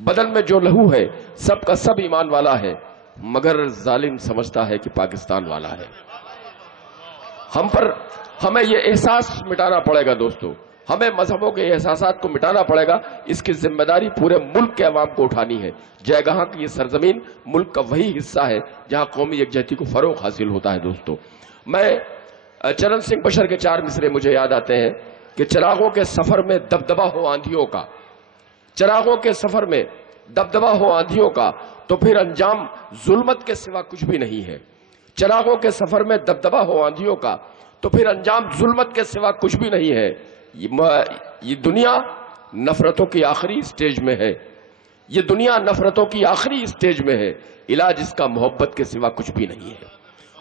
بدن میں جو لہو ہے سب کا سب ایمان والا ہے، مگر ظالم سمجھتا ہے کہ پاکستان والا ہے۔ ہمیں یہ احساس مٹانا پڑے گا دوستو، ہمیں مذہبوں کے احساسات کو مٹانا پڑے گا، اس کی ذمہ داری پورے ملک کے عوام کو اٹھانی ہے۔ جے گہاں کی یہ سرزمین ملک کا وہی حصہ ہے جہاں قومی یکجہتی کو فروغ حاصل ہوتا ہے دوستو۔ میں چرن سنگھ بشر کے 4 مصرے مجھے یاد آتے ہیں کہ چراغوں کے سفر میں دبدبا ہو آندھیوں کا، چراغوں کے سفر میں دبدبا ہو آندھیوں کا، تو پھر انجام ظلمت کے سوا کچھ بھی نہیں ہے۔ چراغوں کے سفر میں دبدبا ہو آندھیوں کا، تو پھر انجام ظلمت کے سوا کچھ بھی نہیں ہے۔ یہ دنیا نفرتوں کی آخری سٹیج میں ہے، یہ دنیا نفرتوں کی آخری سٹیج میں ہے، علاج اس کا محبت کے سوا کچھ بھی نہیں ہے۔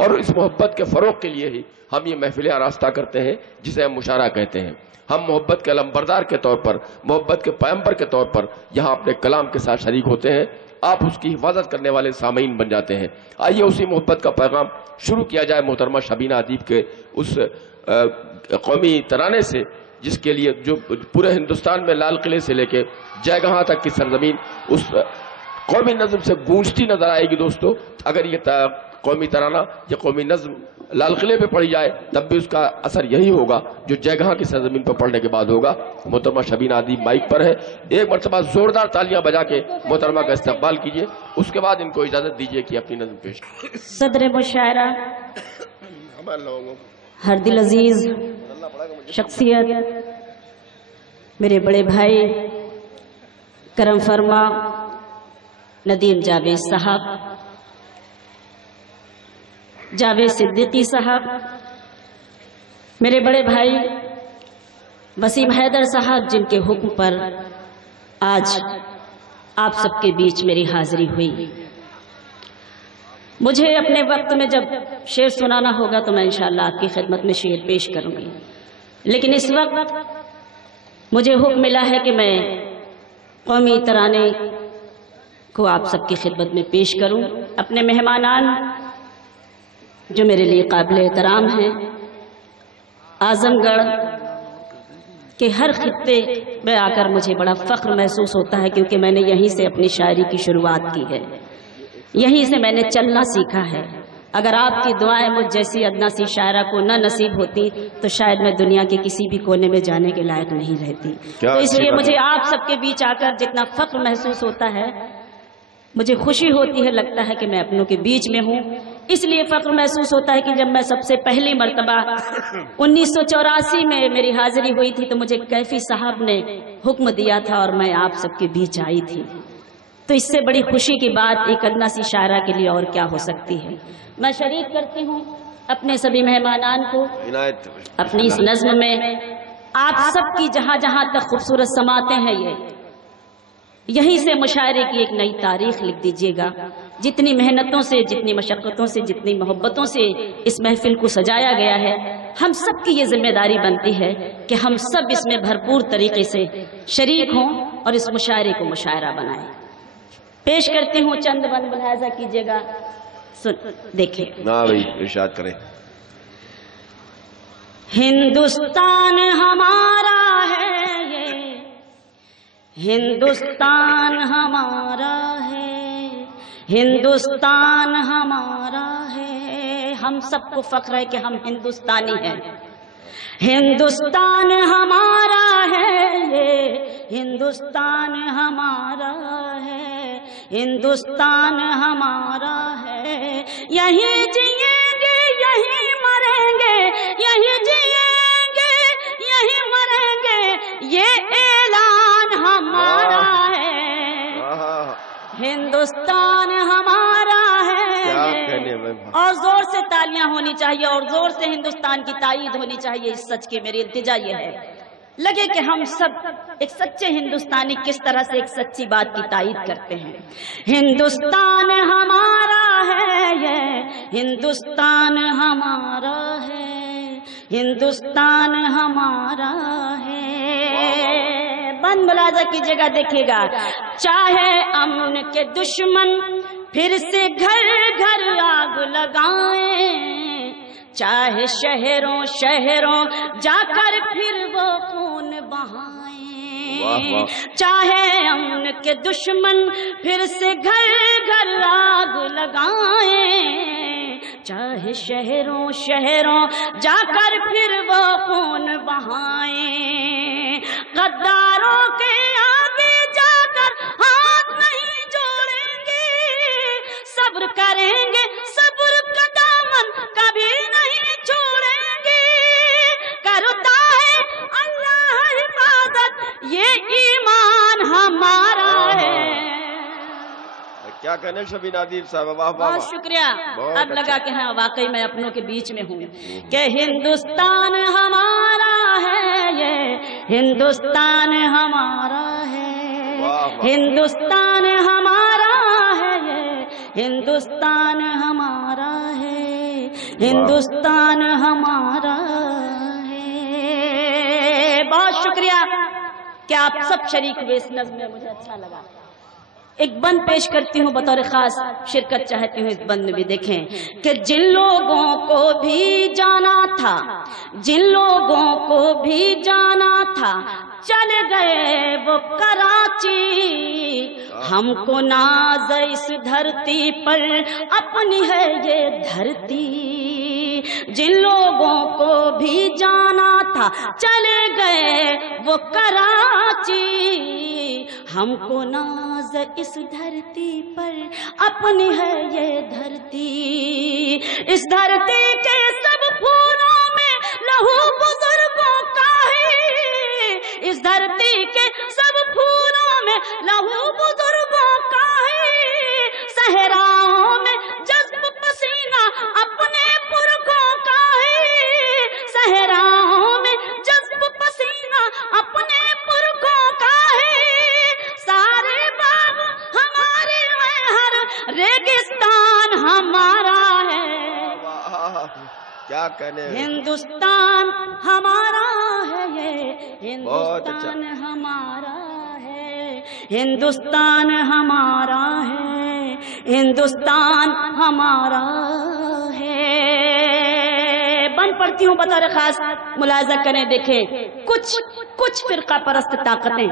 اور اس محبت کے فروغ کے لیے ہی ہم یہ محفلیں آراستہ کرتے ہیں جسے ہم مشاعرہ کہتے ہیں۔ ہم محبت کے علمبردار کے طور پر، محبت کے پیغمبر کے طور پر یہاں اپنے کلام کے ساتھ شریک ہوتے ہیں، آپ اس کی حفاظت کرنے والے سامعین بن جاتے ہیں۔ آئیے اسی محبت کا پیغام شروع کیا جائے محترمہ شبینہ ادیب کے اس قومی ترانے سے، جس کے لیے جو پورے ہندوستان میں لال قلعے سے لے کے جے گہاں تک کی سرزمین اس قومی نظم سے گونجتی نظر آئے گی دوستو۔ اگر یہ قومی ترانہ یا قومی نظم لال قلعے پہ پڑھی جائے تب بھی اس کا اثر یہی ہوگا جو جے گہاں کی سرزمین پر پڑھنے کے بعد ہوگا۔ محترمہ شبینہ ادیب مائک پر ہے، ایک مرتبہ زوردار تالیاں بجا کے محترمہ کا استقبال کیجئے، اس کے بعد ان کو اجازت دیجئے کہ اپنی نظم پیش کریں۔ صدر مشاعرہ ہر دل عزیز شخصیت میرے بڑے بھائی کرم فرما ندیم جاوید صاحب، جاوید صدیقی صاحب، میرے بڑے بھائی وسیم حیدر صاحب، جن کے حکم پر آج آپ سب کے بیچ میری حاضری ہوئی۔ مجھے اپنے وقت میں جب شعر سنانا ہوگا تو میں انشاءاللہ آپ کی خدمت میں شعر پیش کروں گی، لیکن اس وقت مجھے حکم ملا ہے کہ میں قومی ترانے کو آپ سب کی خدمت میں پیش کروں۔ اپنے مہمانان جو میرے لیے قابل احترام ہیں، اعظم گڑھ کے ہر خطے میں آ کر مجھے بڑا فخر محسوس ہوتا ہے، کیونکہ میں نے یہیں سے اپنی شاعری کی شروعات کی ہے، یہیں سے میں نے چلنا سیکھا ہے۔ اگر آپ کی دعائیں مجھ جیسی ادنا سی شاعرہ کو نہ نصیب ہوتی تو شاید میں دنیا کے کسی بھی کونے میں جانے کے لائق نہیں رہتی۔ تو اس لیے مجھے آپ سب کے بیچ آ کر جتنا فخر محسوس ہوتا ہے، مجھے خوشی ہوتی ہے، لگتا ہے کہ میں اپنوں کے بیچ میں ہوں۔ اس لیے فخر محسوس ہوتا ہے کہ جب میں سب سے پہلی مرتبہ 1984 میں میری حاضری ہوئی تھی تو مجھے کیفی صاحب نے حکم دیا تھا اور میں آپ سب کے بیچ آئی تھی، تو اس سے بڑی خوشی کی بات ایک ادنا سی شاعرہ کے لیے اور کیا ہو سکتی ہے۔ میں شریک کرتی ہوں اپنے سبھی مہمانان کو اپنی اس نظم میں۔ آپ سب کی جہاں جہاں تک خوبصورت سماعتیں ہیں، یہیں سے مشاعرے کی ایک نئی تاریخ لکھ دیجئے گا۔ جتنی محنتوں سے، جتنی مشقتوں سے، جتنی محبتوں سے اس محفل کو سجایا گیا ہے، ہم سب کی یہ ذمہ داری بنتی ہے کہ ہم سب اس میں بھرپور طریقے سے شریک ہوں اور اس مشاعرے کو مشاعرہ بنائیں۔ پیش کرتی ہوں، چند بند ملاحظہ کیجئے گا، دیکھیں ارشاد کریں۔ ہندوستان ہمارا ہے، یہ ہندوستان ہمارا ہے، ہندوستان ہمارا ہے، ہم سب کو فخر ہے کہ ہم ہندوستانی ہیں۔ ہندوستان ہمارا ہے، یہ ہندوستان ہمارا ہے، ہندوستان ہمارا ہے، یہیں جئیں گے یہیں مریں گے، یہیں جئیں گے یہیں مریں گے، یہ اعلان ہمارا ہے، ہندوستان ہمارا ہے۔ اور زور سے تالیاں ہونی چاہیے اور زور سے ہندوستان کی تائید ہونی چاہیے، اس سچ کی میری التجا یہ ہے۔ لگے کہ ہم سب ایک سچے ہندوستانی کس طرح سے ایک سچی بات کی تائید کرتے ہیں۔ ہندوستان ہمارا ہے، یہ ہندوستان ہمارا ہے، ہندوستان ہمارا ہے۔ بند ملاحظہ کی جگہ دیکھیے گا، چاہے امن کے دشمن پھر سے گھر گھر آگ لگائیں، چاہے شہروں شہروں جا کر پھر وہ خون بہائیں، چاہے امن کے دشمن پھر سے گھر گھر آگ لگائیں، چاہے شہروں شہروں جا کر پھر وہ خون بہائیں، غداروں کے آگے جا کر ہاتھ نہیں جوڑیں گے، صبر کریں گے، صبر کا دامن کبھی نہیں چھوڑیں گے، کرتا ہے اللہ حفاظت یہ ایمان ہمارا ہے۔ کیا کہنے شبین ادیب صاحب، واہ واہ، بہت شکریہ۔ اب لگا کہ ہاں واقعی میں اپنوں کے بیچ میں ہوں کہ ہندوستان ہمارا ہے، یہ ہندوستان ہمارا ہے، ہندوستان ہمارا ہے، یہ ہندوستان ہمارا ہے، ہندوستان ہمارا ہے۔ بہت شکریہ کہ آپ سب شریک ہوئے اس نظم میں، مجھے اچھا لگا۔ ایک بند پیش کرتی ہوں، بطور خاص شرکت چاہتی ہوں اس بند میں بھی۔ دیکھیں کہ جن لوگوں کو بھی جانا تھا، جن لوگوں کو بھی جانا تھا، چلے گئے وہ کراچی، ہم کو ناز اس دھرتی پر اپنی ہے یہ دھرتی، جن لوگوں کو بھی جانا تھا چلے گئے وہ کراچی، ہم کو ناز اس دھرتی پر اپنی ہے یہ دھرتی، اس دھرتی کے سب پھولوں میں لہو بزرگوں کا ہے، اس دھرتی کے سب پھولوں میں لہو بزرگوں کا ہے، صحراؤں میں جذب پسینہ اپنے پرکھوں کا ہے، صحراؤں میں جذب پسینہ اپنے پرکھوں کا ہے، سارے باغ ہمارے ہیں، ہر ریگستان ہمارا ہے، کیا کہنے، ہندوستان ہمارا ہے، یہ ہندوستان ہمارا ہے، ہندوستان ہمارا ہے، ہندوستان ہمارا ہے۔ بند پڑھتی ہوں بطور خاص، ملاحظہ کریں، دیکھیں کچھ فرقہ پرست طاقتیں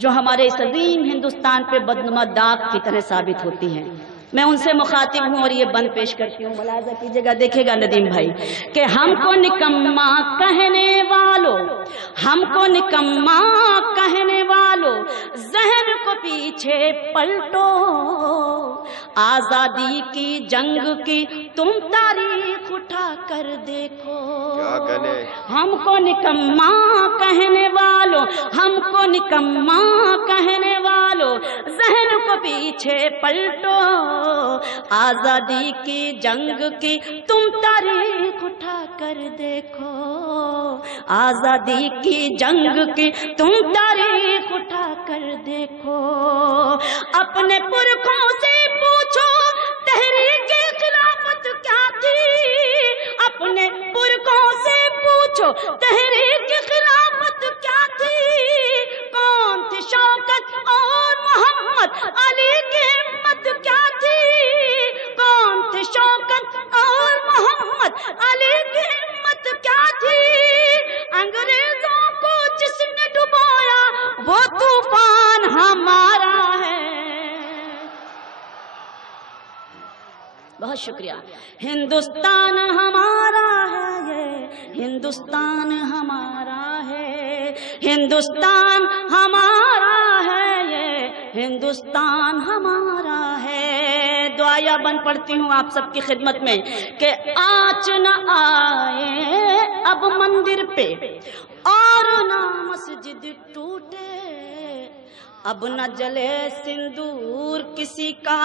جو ہمارے اس عظیم ہندوستان پہ بدنما داغ کی طرح ثابت ہوتی ہیں، میں ان سے مخاطب ہوں اور یہ بند پیش کرتی ہوں، ملاحظہ کیجیے گا۔ دیکھے گا ندیم بھائی کہ ہم کو نکما کہنے والوں، ہم کو نکما کہنے والوں، ذہن کو پیچھے پلٹو، آزادی کی جنگ کی تم تاریخ اٹھا کر دیکھو، کیا کہنے، ہم کو نکما کہنے والوں، ہم کو نکما کہنے والوں، ذہن کو پیچھے پلٹو، آزادی کی جنگ کی تم تاریخ اٹھا کر دیکھو، آزادی کی جنگ کی تم تاریخ اٹھا کر دیکھو، اپنے پرکھوں سے پوچھو تحریک خلافت کیا تھی، اپنے پرکھوں سے پوچھو تحریک خلافت کیا تھی، کون تھی شوکت اور محمد علی کی ہمت کیا تھی، کون تھی شوکت اور محمد علی کی ہمت کیا تھی، انگریزوں کو جس نے ڈبویا وہ طوفان ہمارا ہے۔ بہت شکریہ۔ ہندوستان ہمارا ہے، یہ ہندوستان ہمارا ہے، ہندوستان ہمارا ہے، یہ ہندوستان ہمارا ہے۔ دعایا بند پڑھتی ہوں آپ سب کی خدمت میں کہ آنچ نہ آئے اب مندر پہ اور نہ مسجد ٹوٹے، اب نہ جلے سندور کسی کا،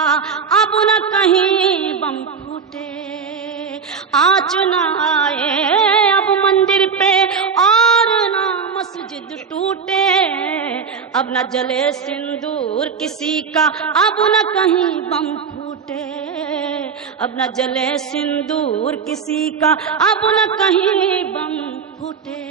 اب نہ کہیں بم پھوٹے، آنچ نہ آئے اب مندر پہ اور نہ مسجد ٹوٹے، اب نہ جلے سندور کسی کا، اب نہ کہیں بم پھوٹے، اب نہ جلے سندور کسی کا، اب نہ کہیں بم پھوٹے،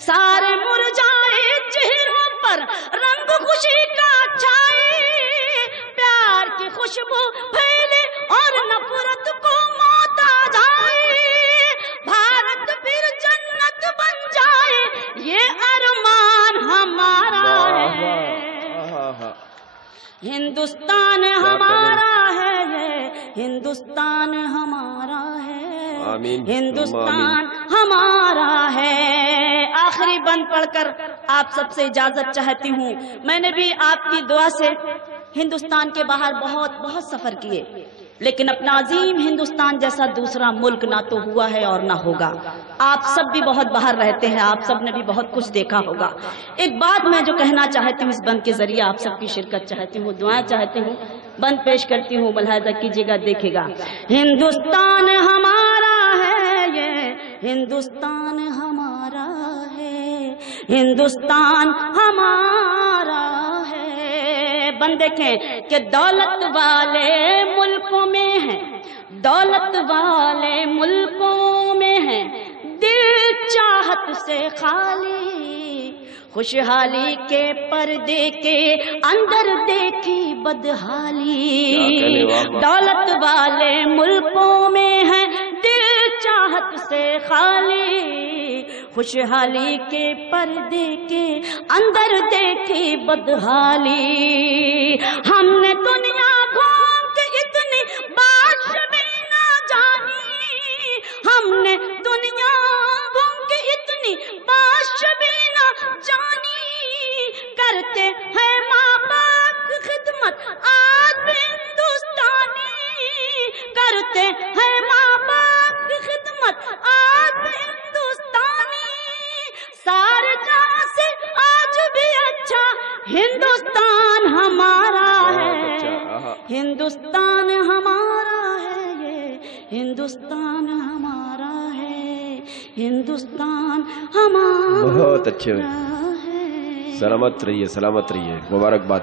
سارے مرجھائے چہروں پر رنگ خوشی کا چھائے، پیار کی خوشبو پھیلے اور نفرت کو موت آ جائے، بھارت پھر جنت بن جائے، یہ ارمان ہمارا ہندوستان ہمارا ہے یہ ہندوستان ہمارا ہے آمین ہندوستان ہمارا ہے۔ آخری بند پڑھ کر آپ سب سے اجازت چاہتی ہوں۔ میں نے بھی آپ کی دعا سے ہندوستان کے باہر بہت سفر کیے، لیکن اپنا عظیم ہندوستان جیسا دوسرا ملک نہ تو ہوا ہے اور نہ ہوگا۔ آپ سب بھی بہت باہر رہتے ہیں، آپ سب نے بھی بہت کچھ دیکھا ہوگا۔ ایک بات میں جو کہنا چاہتی ہوں، اس بند کے ذریعے آپ سب کی شرکت چاہتی ہوں، دعائیں چاہتی ہوں، بند پیش کرتی ہوں، ملاحظہ کیجیے گا، دیکھے گا۔ ہندوستان ہمارا ہے یہ ہندوستان ہمارا ہے ہندوستان ہمارا ہے۔ بند دیکھیں کہ دولت والے ملکوں میں ہیں، دولت والے ملکوں میں ہیں، دل چاہت سے خالی، خوشحالی کے پردے کے اندر دیکھی بدحالی۔ دولت والے ملکوں میں ہیں، دل چاہت سے خالی، خوشحالی کے پردے کے اندر دیکھی بدحالی۔ ہم نے دنیا گھوم کے اتنی بات بھی نہ جانی، ہم نے دنیا گھوم کے اتنی بات بھی نہ جانی، کرتے ہیں ماں باپ کی خدمت آج بھی ہندوستانی، کرتے ہیں ماں باپ کی خدمت آج بھی ہندوستانی، سارے جہاں سے آج بھی اچھا ہندوستان ہمارا ہے، ہندوستان ہمارا ہے یہ ہندوستان ہمارا ہے، ہندوستان ہمارا بہت اچھے، ہے۔ سلامت رہیے، سلامت رہیے، مبارکباد۔